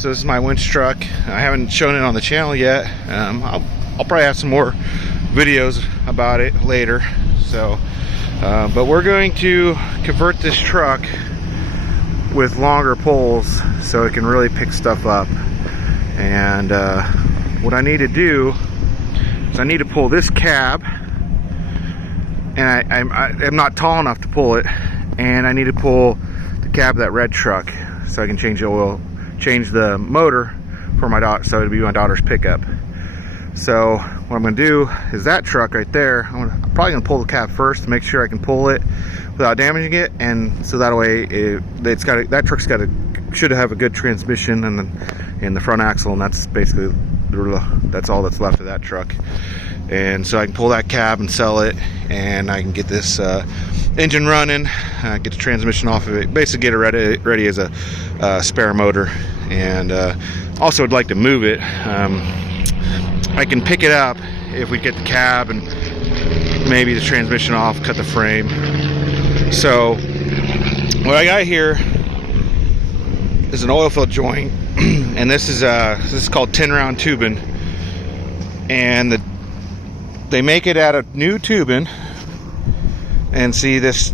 So this is my winch truck. I haven't shown it on the channel yet. I'll probably have some more videos about it later. So, but we're going to convert this truck with longer poles so it can really pick stuff up. And what I need to do is I need to pull this cab, and I'm not tall enough to pull it, and I need to pull the cab of that red truck so I can change the oil, change the motor for my daughter, so it'll be my daughter's pickup. So what I'm going to do is that truck right there, I'm probably going to pull the cab first to make sure I can pull it without damaging it, and so that way that truck's should have a good transmission and the front axle, and that's basically that's all that's left of that truck. And so I can pull that cab and sell it, and I can get this engine running, get the transmission off of it, basically get it ready as a spare motor. And also would like to move it. I can pick it up if we get the cab and maybe the transmission off, cut the frame. So what I got here is an oil fill joint, and this is called 10-round tubing, and they make it out of new tubing. And see this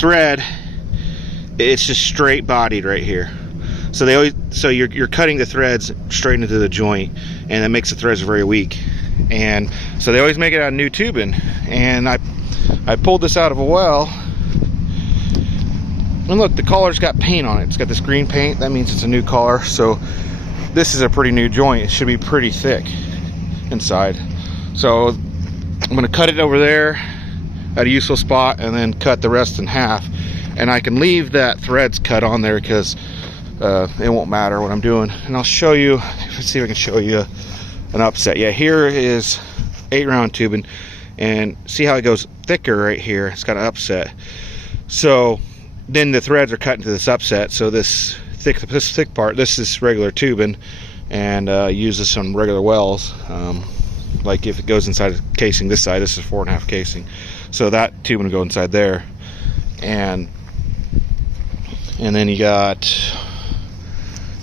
thread, it's just straight bodied right here. So you're cutting the threads straight into the joint, and that makes the threads very weak. And so they always make it out of new tubing. And I pulled this out of a well, and look, the collar's got paint on it. It's got this green paint. That means it's a new collar. So this is a pretty new joint. It should be pretty thick inside. So I'm going to cut it over there at a useful spot, and then cut the rest in half. And I can leave that threads cut on there because it won't matter what I'm doing. And I'll show you, let's see if I can show you an upset. Yeah, here is 8-round tubing, and see how it goes thicker right here. It's got an upset. So then the threads are cut into this upset. So this thick part, this is regular tubing, and uses some regular wells. Like if it goes inside the casing, this side, this is 4.5 casing. So that tubing will go inside there. And then you got,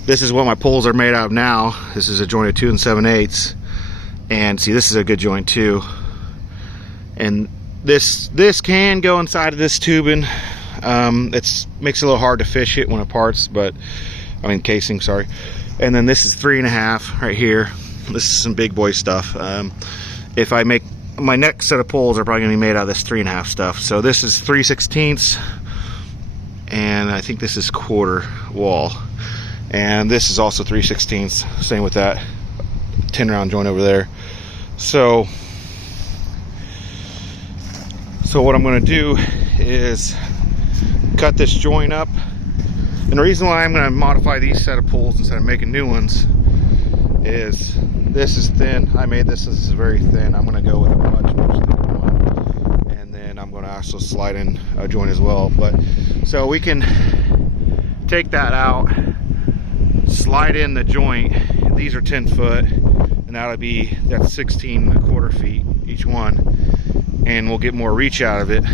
this is what my poles are made out of now. This is a joint of 2 7/8. And see, this is a good joint too. And this can go inside of this tubing. It makes it a little hard to fish it when it parts, but I mean casing, sorry. And then this is 3.5 right here. This is some big boy stuff. If I make my next set of poles, are probably going to be made out of this 3.5 stuff. So this is 3/16, and I think this is quarter wall, and this is also 3/16. Same with that 10-round joint over there. So what I'm going to do is cut this joint up. And the reason why I'm going to modify these set of poles instead of making new ones is this is thin. I made this is very thin. I'm going to go with a much thicker one, and then I'm going to also slide in a joint as well. But so we can take that out, slide in the joint. These are 10 foot, and that's 16.25 feet each one, and we'll get more reach out of it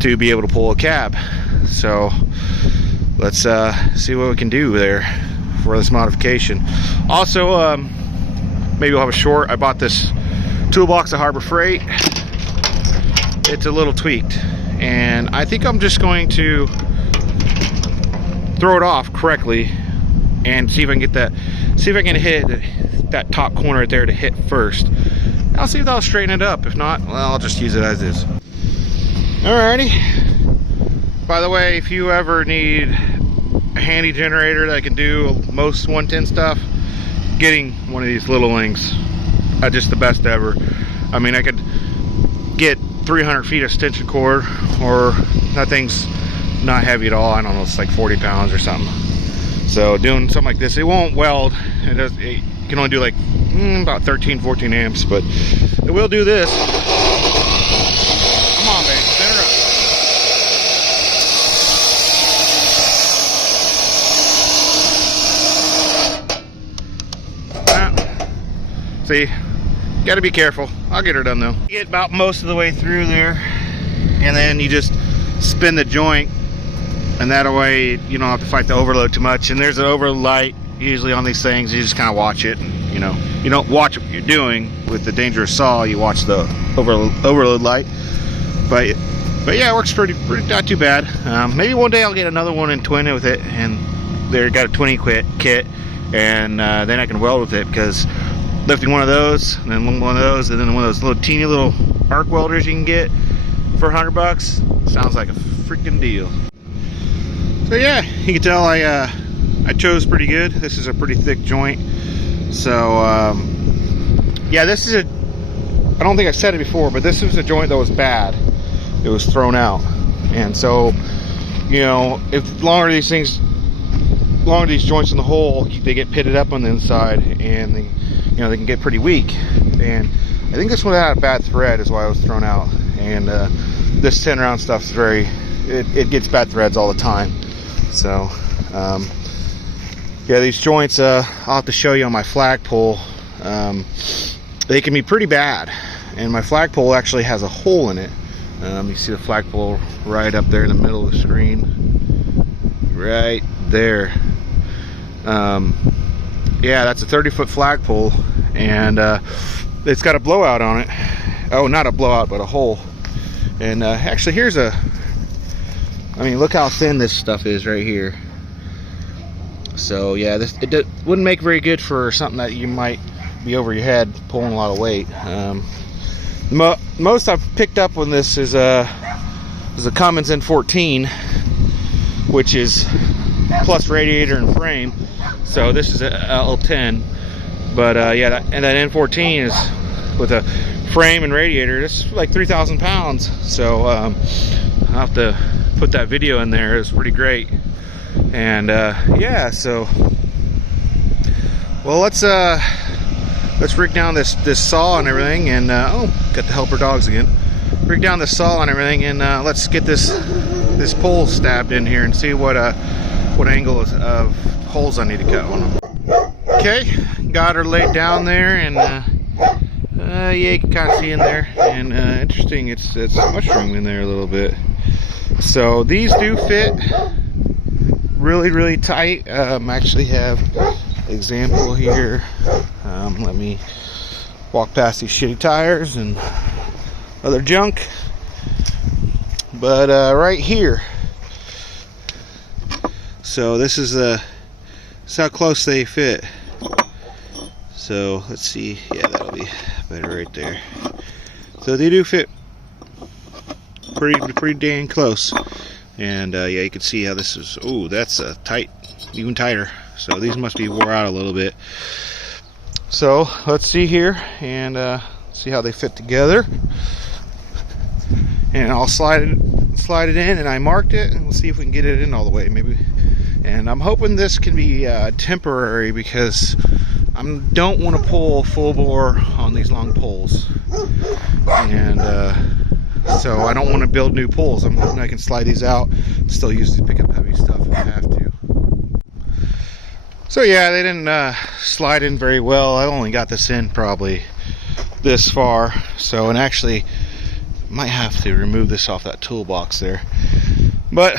to be able to pull a cab. So let's see what we can do there for this modification. Also, maybe we'll have a short. I bought this toolbox at Harbor Freight. It's a little tweaked, and I think I'm just going to throw it off correctly and see if I can get that, see if I can hit that top corner right there to hit first. I'll see if that'll straighten it up. If not, well, I'll just use it as is. Alrighty. By the way, if you ever need a handy generator that can do most 110 stuff, getting one of these little things, just the best ever. I mean, I could get 300 feet of extension cord, or that thing's not heavy at all. I don't know, it's like 40 pounds or something. So doing something like this, it won't weld. It can only do like about 13-14 amps, but it will do this. Come on, babe, center up. See, gotta be careful. I'll get her done though. You get about most of the way through there, and then you just spin the joint and that way you don't have to fight the overload too much. And there's an overload light usually on these things. You just kind of watch it, and, you know, you don't watch what you're doing with the dangerous saw, you watch the overload light. But yeah, it works pretty not too bad. Maybe one day I'll get another one and twin it with it, and they got a 20 kit, and then I can weld with it, because lifting one of those and then one of those and then one of those little teeny little arc welders you can get for $100 sounds like a freaking deal. So yeah, you can tell I chose pretty good. This is a pretty thick joint. So yeah, this is I don't think I said it before, but this was a joint that was bad. It was thrown out, and so, you know, if the longer these joints in the hole, they get pitted up on the inside, and they, you know, they can get pretty weak. And I think this one had a bad thread, is why it was thrown out. And this 10-round stuff is it gets bad threads all the time. So yeah, these joints, I'll have to show you on my flagpole. They can be pretty bad, and my flagpole actually has a hole in it. You see the flagpole right up there in the middle of the screen, right there. Yeah, that's a 30-foot flagpole, and it's got a blowout on it. Oh, not a blowout, but a hole. And actually, here's I mean, look how thin this stuff is right here. So yeah, it wouldn't make very good for something that you might be over your head pulling a lot of weight. Most I've picked up on this is a Cummins N14, which is plus radiator and frame. So this is a L10, but yeah, and that N14 is with a frame and radiator. It's like 3,000 pounds. So I'll have to put that video in there. It's pretty great. And yeah, so well, let's rig down this saw and everything, and oh, got the helper dogs again. Rig down the saw and everything, and let's get this pole stabbed in here and see what angle of holes I need to cut on them. Okay, got her laid down there, and yeah, you can kind of see in there, and interesting, it's mushroom in there a little bit. So these do fit really tight. Actually have example here. Let me walk past these shitty tires and other junk, but right here, so this is how close they fit. So let's see, yeah, that'll be better right there. So they do fit pretty dang close. And yeah, you can see how this is. Oh, that's tight, even tighter. So these must be wore out a little bit. So let's see here, and see how they fit together. And I'll slide it in, and I marked it, and we'll see if we can get it in all the way, maybe. And I'm hoping this can be temporary, because I don't want to pull full bore on these long poles. And so I don't want to build new poles. I'm hoping I can slide these out, still use these to pick up heavy stuff if I have to. So yeah, they didn't slide in very well. I only got this in probably this far. So, and actually might have to remove this off that toolbox there. But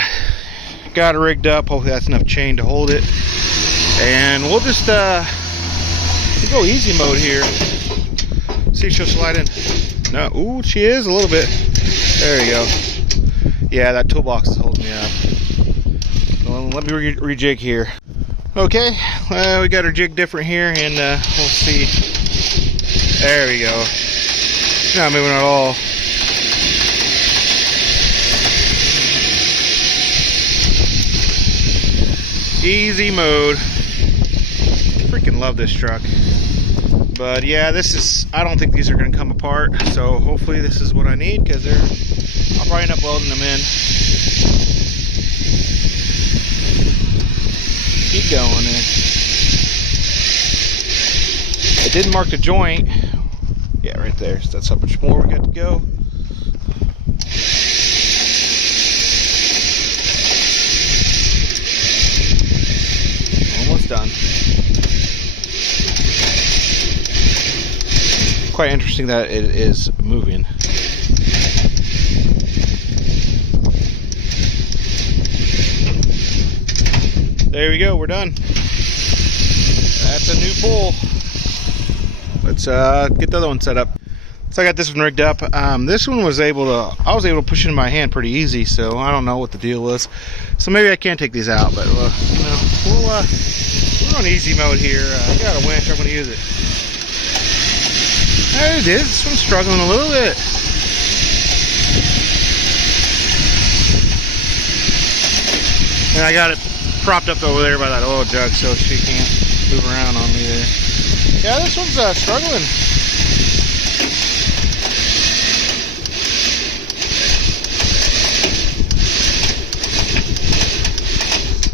got it rigged up. Hopefully that's enough chain to hold it. And we'll just we'll go easy mode here. See if she'll slide in. No, ooh, she is a little bit. There you go. Yeah, that toolbox is holding me up. Well, let me rejig here. Okay, well, we got our jig different here, and we'll see. There we go. Not moving at all. Easy mode. Freaking love this truck. But yeah, I don't think these are going to come apart, so hopefully this is what I need, because I'll probably end up welding them in. Keep going there. I did mark the joint. Yeah, right there. So that's how much more we got to go. Almost done. Quite interesting that it is moving. There we go, we're done. That's a new pull. Let's get the other one set up. So I got this one rigged up. This one I was able to push it in my hand pretty easy, so I don't know what the deal was. So maybe I can take these out, but you know, we're on easy mode here. I got a winch, I'm gonna use it. There it is, this one's struggling a little bit. And I got it propped up over there by that oil jug so she can't move around on me there. Yeah, this one's struggling.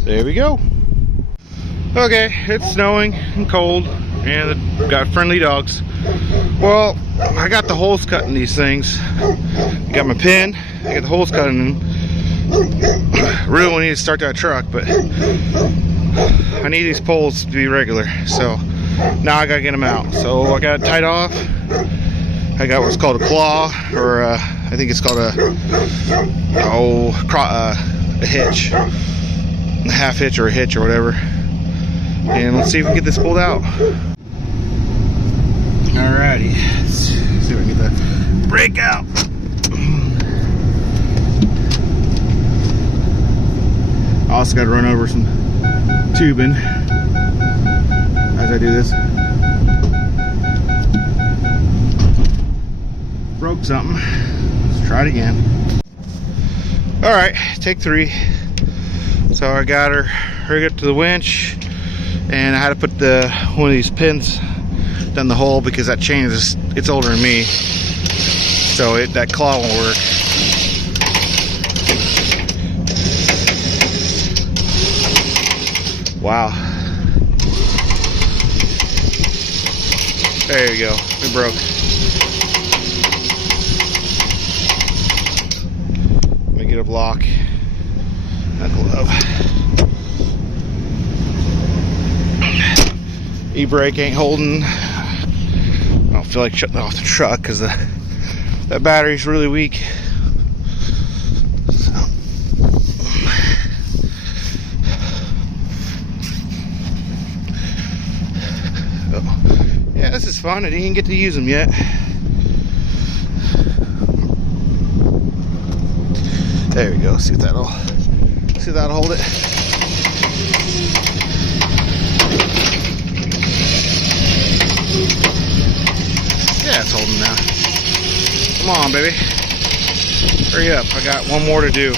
There we go. Okay, it's snowing and cold and got friendly dogs. Well, I got the holes cut in these things. I got my pin, I got the holes cut in them. Really want to start that truck, but I need these poles to be regular, so now I gotta get them out. So I got it tied off. I got what's called a claw, or I think it's called a hitch, a half hitch or a hitch or whatever. And let's see if we can get this pulled out. Alrighty, let's see if we can get the brake out. I also got to run over some tubing as I do this. Broke something. Let's try it again. Alright, take 3. So I got her rigged up to the winch, and I had to put one of these pins down the hole because that chain is it's older than me, so that claw won't work. Wow. There you go. It broke. Let me get a block. That glove. E-brake ain't holding. I don't feel like shutting off the truck because that battery's really weak. Yeah, this is fun. I didn't even get to use them yet. There we go. See if that'll hold it. Yeah, it's holding now. Come on, baby. Hurry up. I got one more to do.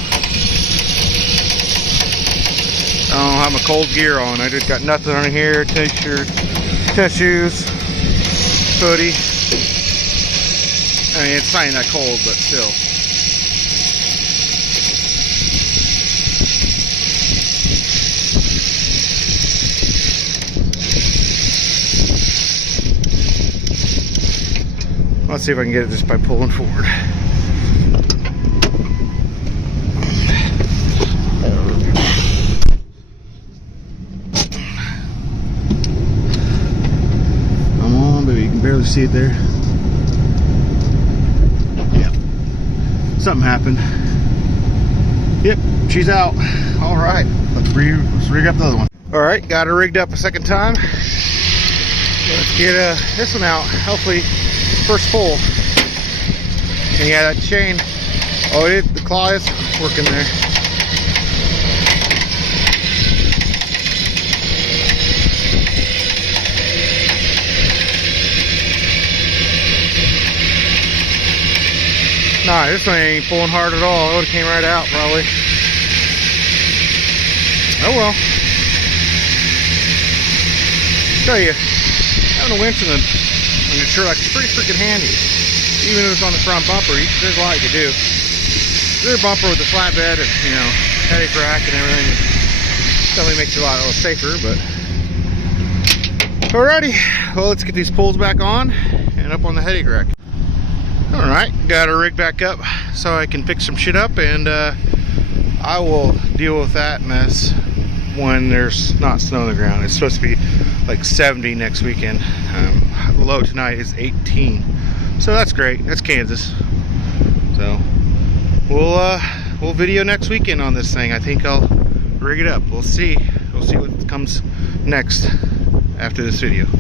I don't have my cold gear on. I just got nothing on here. T-shirt, tennis shoes, hoodie. I mean, it's not even that cold, but still. Let's see if I can get it just by pulling forward. Come on, baby, you can barely see it there. Yep. Something happened. Yep, she's out. All right, let's rig up the other one. All right, got her rigged up a second time. Let's get this one out. Hopefully, first pull. And yeah, that chain. Oh, the claw is working there. Nah, this one ain't pulling hard at all. It would have came right out probably. Oh well. Tell you, having a winch on your truck is pretty freaking handy. Even if it's on the front bumper, there's a lot you can do. There's a bumper with a flatbed and, you know, headache rack and everything. It definitely makes it a lot safer, but. Alrighty, well, let's get these pulls back on and up on the headache rack. Alright, got her rigged back up so I can pick some shit up, and I will deal with that mess when there's not snow on the ground. It's supposed to be like 70 next weekend. The low tonight is 18, so that's great. That's Kansas. So we'll video next weekend on this thing. I think I'll rig it up. We'll see. we'll see what comes next after this video.